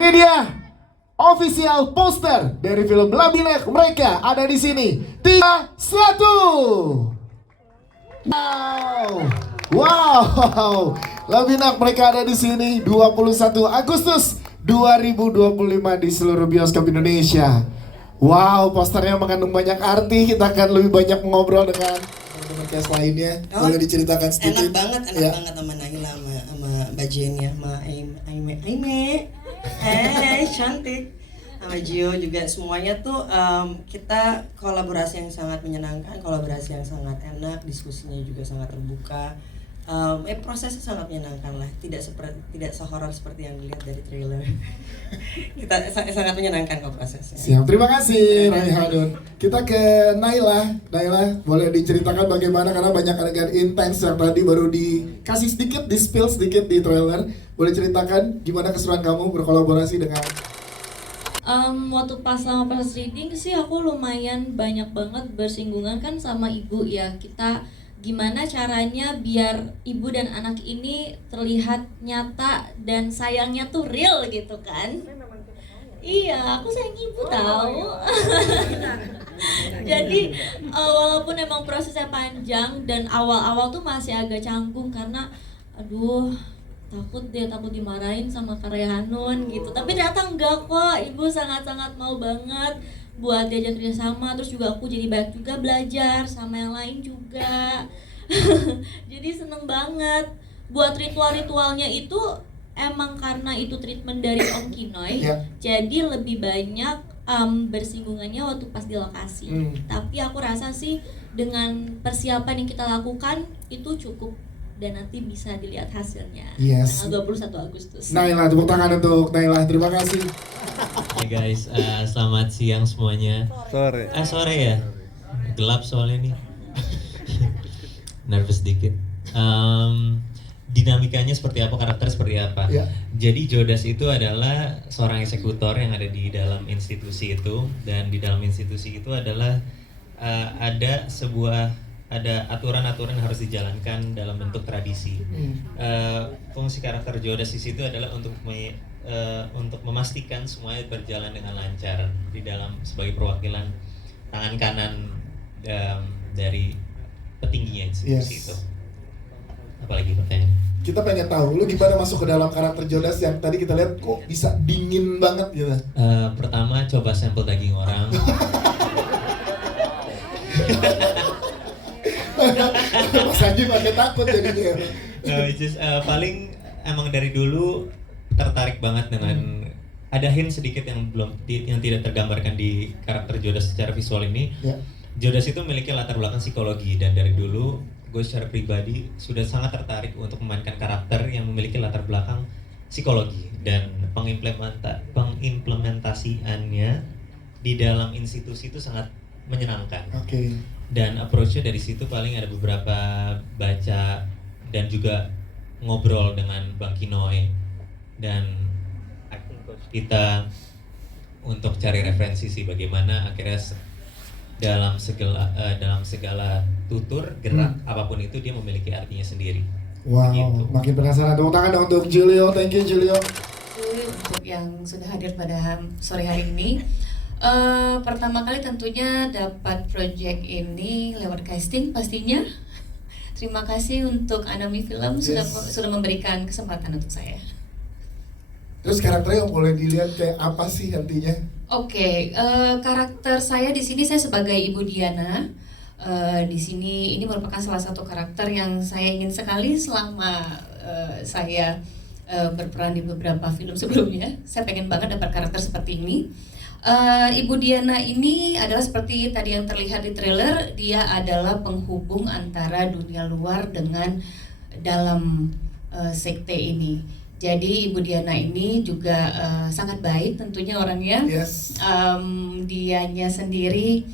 Ini dia official poster dari film Labinek. Mereka ada di sini. 3, 1. Wow. Labinek mereka ada di sini 21 Agustus 2025 di seluruh bioskop Indonesia. Wow, posternya mengandung banyak arti. Kita akan lebih banyak mengobrol dengan teman-teman cast lainnya. Boleh diceritakan sedikit? Enak banget sama Naila sama Mbak Jenny, sama Aime. Cantik. Sama Gio juga, semuanya tuh kita kolaborasi yang sangat menyenangkan, kolaborasi yang sangat enak, diskusinya juga sangat terbuka. Prosesnya sangat menyenangkan lah, tidak sehoror seperti yang dilihat dari trailer. Kita sangat menyenangkan kok prosesnya. Siap, terima kasih Raihanun. Kita ke Naila. Naila, boleh diceritakan bagaimana, karena banyak adegan intens yang tadi baru dikasih sedikit, di-spill sedikit di trailer. Boleh ceritakan gimana keseruan kamu berkolaborasi dengan waktu pas sama proses reading sih aku lumayan banyak banget bersinggungan kan sama ibu ya. Kita gimana caranya biar ibu dan anak ini terlihat nyata dan sayangnya tuh real gitu kan. Iya, aku sayang ibu tahu. Jadi walaupun emang prosesnya panjang dan awal-awal tuh masih agak canggung karena aduh takut dimarahin sama Raihanun gitu. Tapi ternyata enggak kok, ibu sangat-sangat mau banget buat diajak kerjasama. Terus juga aku jadi banyak juga belajar sama yang lain juga. Jadi seneng banget. Buat ritual-ritualnya itu emang karena itu treatment dari Om Kinoy, jadi lebih banyak bersinggungannya waktu pas di lokasi. Tapi aku rasa sih dengan persiapan yang kita lakukan itu cukup dan nanti bisa dilihat hasilnya tanggal 21 Agustus. Naila, tepuk tangan untuk Naila, terima kasih. Hey guys, selamat siang semuanya. Sore ya? Gelap soalnya nih. Nervous sedikit. Dinamikanya seperti apa, karakter seperti apa? Jadi Jodas itu adalah seorang eksekutor yang ada di dalam institusi itu, dan di dalam institusi itu adalah ada aturan-aturan yang harus dijalankan dalam bentuk tradisi. Fungsi karakter Jodas di situ adalah untuk memastikan semuanya berjalan dengan lancar di dalam sebagai perwakilan tangan kanan dari petingginya institusi itu. Apalagi pertanyaan? Kita pengen tahu, lu gimana masuk ke dalam karakter Jodas yang tadi kita lihat kok bisa dingin banget gitu? Pertama coba sampel daging orang. Mas Anji pakai takut jadinya. Paling emang dari dulu tertarik banget dengan ada hint sedikit yang tidak tergambarkan di karakter Jodas secara visual ini. Jodas itu memiliki latar belakang psikologi, dan dari dulu gue secara pribadi sudah sangat tertarik untuk memainkan karakter yang memiliki latar belakang psikologi, dan pengimplementasiannya di dalam institusi itu sangat menyenangkan. Dan approach-nya dari situ paling ada beberapa baca dan juga ngobrol dengan Bang Kinoy dan acting coach kita untuk cari referensi sih bagaimana akhirnya dalam segala tutur gerak apapun itu dia memiliki artinya sendiri. Wow, gitu. Makin penasaran. Tepuk tangan untuk Julio. Thank you Julio. Untuk yang sudah hadir pada sore hari ini. Pertama kali tentunya dapat project ini lewat casting pastinya. Terima kasih untuk Anami Film sudah memberikan kesempatan untuk saya. Terus karakternya boleh dilihat kayak apa sih nantinya? Karakter saya di sini saya sebagai Ibu Diana. Di sini ini merupakan salah satu karakter yang saya ingin sekali selama saya berperan di beberapa film sebelumnya. Saya pengen banget dapat karakter seperti ini. Ibu Diana ini adalah seperti tadi yang terlihat di trailer, dia adalah penghubung antara dunia luar dengan dalam sekte ini. Jadi Ibu Diana ini juga sangat baik tentunya orangnya. Dianya sendiri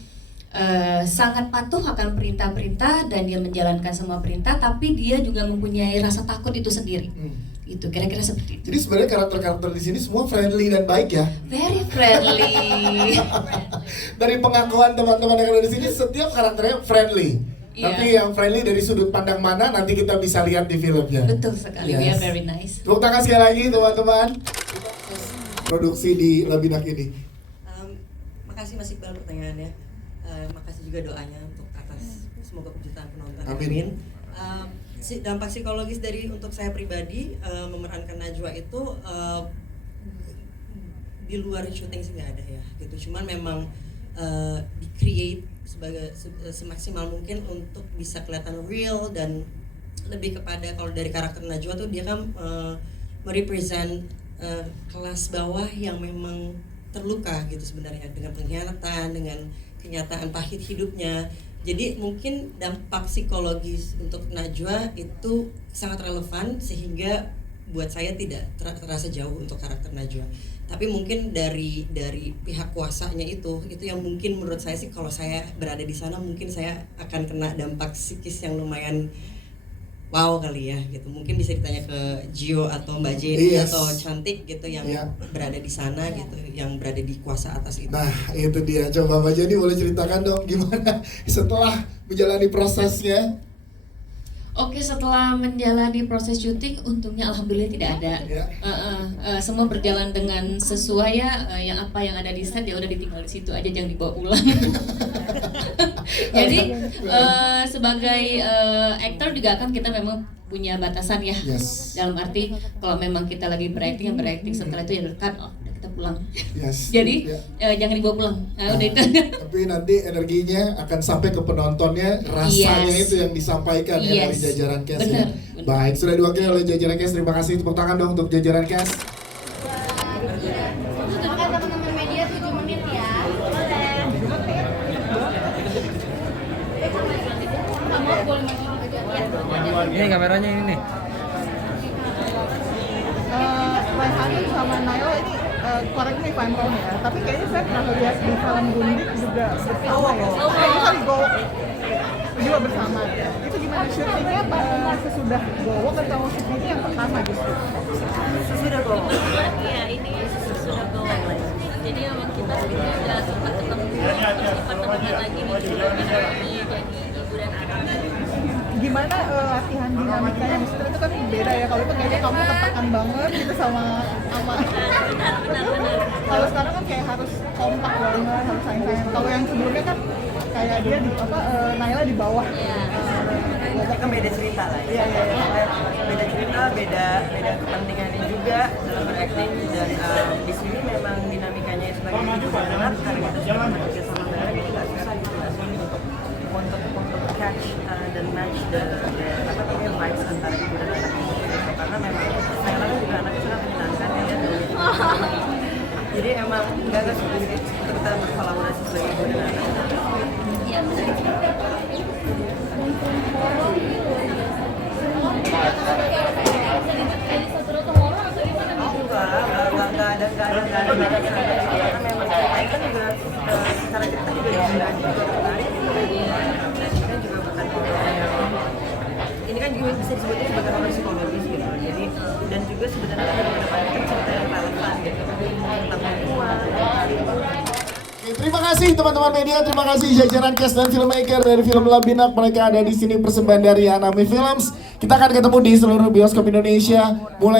sangat patuh akan perintah-perintah dan dia menjalankan semua perintah, tapi dia juga mempunyai rasa takut itu sendiri. Itu kira-kira seperti itu. Jadi sebenarnya karakter-karakter di sini semua friendly dan baik ya? Very friendly. Dari pengakuan teman-teman yang ada di sini, setiap karakternya friendly. Tapi yang friendly dari sudut pandang mana nanti kita bisa lihat di filmnya. Betul sekali, we are very nice. Tepuk tangan sekali lagi teman-teman. produksi di Labinak ini? Makasih Mas Iqbal pertanyaannya. Makasih juga doanya untuk atas semoga kejutan penonton. Amin. Dampak psikologis dari untuk saya pribadi memerankan Najwa itu di luar syuting sih nggak ada ya gitu. Cuman memang di-create sebagai semaksimal mungkin untuk bisa kelihatan real dan lebih kepada kalau dari karakter Najwa tuh dia kan merepresent kelas bawah yang memang terluka gitu sebenarnya dengan pengkhianatan, dengan kenyataan pahit hidupnya. Jadi mungkin dampak psikologis untuk Najwa itu sangat relevan sehingga buat saya tidak terasa jauh untuk karakter Najwa. Tapi mungkin dari pihak kuasanya itu yang mungkin menurut saya sih kalau saya berada di sana mungkin saya akan kena dampak psikis yang lumayan wow kali ya gitu. Mungkin bisa ditanya ke Gio atau Mbak Jenny atau Cantik gitu yang berada di sana gitu, yang berada di kuasa atas itu. Nah, itu dia. Coba Mbak Jenny boleh ceritakan dong gimana setelah menjalani prosesnya? Oke, setelah menjalani proses syuting, untungnya alhamdulillah tidak ada. Semua berjalan dengan sesuai ya. Yang apa yang ada di set ya udah ditinggal di situ aja, jangan dibawa pulang. Jadi sebagai aktor juga kan kita memang punya batasan ya. Yes. Dalam arti kalau memang kita lagi berakting, setelah itu ya dekat, udah kita pulang. Yes. Jadi jangan dibawa pulang. Udah itu. Tapi nanti energinya akan sampai ke penontonnya, rasanya itu yang disampaikan ya dari jajaran cast ya. Baik, sudah diwakili oleh jajaran cast. Terima kasih, tepuk tangan dong untuk jajaran cast. Silakan teman-teman media 7 menit ya. Ini kameranya ini nih. Raihanin sama Naila ini correct me if I'm wrong ya, tapi kayaknya saya pernah lihat di film Gundik juga bersama ya. Sorry, juga bersama ya. Itu gimana syutingnya sesudah Gowok atau syutingnya yang pertama justru? Sesudah Gowok. Iya, ini sesudah Gowok. Jadi memang kita sebetulnya udah sempat ketemu, terus sempat temenan lagi nih di film ini jadi ibu dan anak. Gimana latihan dinamikanya? Maksudnya itu kan beda ya, kalau itu kayaknya kamu tertekan banget gitu sama Benar. kalau sekarang kan kayak harus kompak banget, harus sayang-sayang. Kalau yang sebelumnya kan kayak dia di Naila di bawah. Itu kan beda cerita lah ya. Beda cerita, beda kepentingannya juga dalam berakting dan di sini memang dinamikanya sebagai ibu dan anak karena kita sudah bekerja sama bareng itu nggak susah gitu untuk catch dan match vibes antara ibu dan anak gitu. Karena memang Naila kan juga anaknya sangat menyenangkan ya. Jadi emang nggak sulit untuk kita berkolaborasi sebagai ibu dan anak. Iya, benar. Nggak ada karena memang kita juga secara cerita juga menarik dan juga bukan ini kan juga bisa disebutnya sebagai horor psikologis gitu. Jadi dan juga sebenarnya ada beberapa cerita yang relevan gitu tentang uang. Terima kasih teman-teman media, terima kasih jajaran cast dan filmmaker dari film Labinak. Mereka ada di sini persembahan dari Anami Films. Kita akan ketemu di seluruh bioskop Indonesia mulai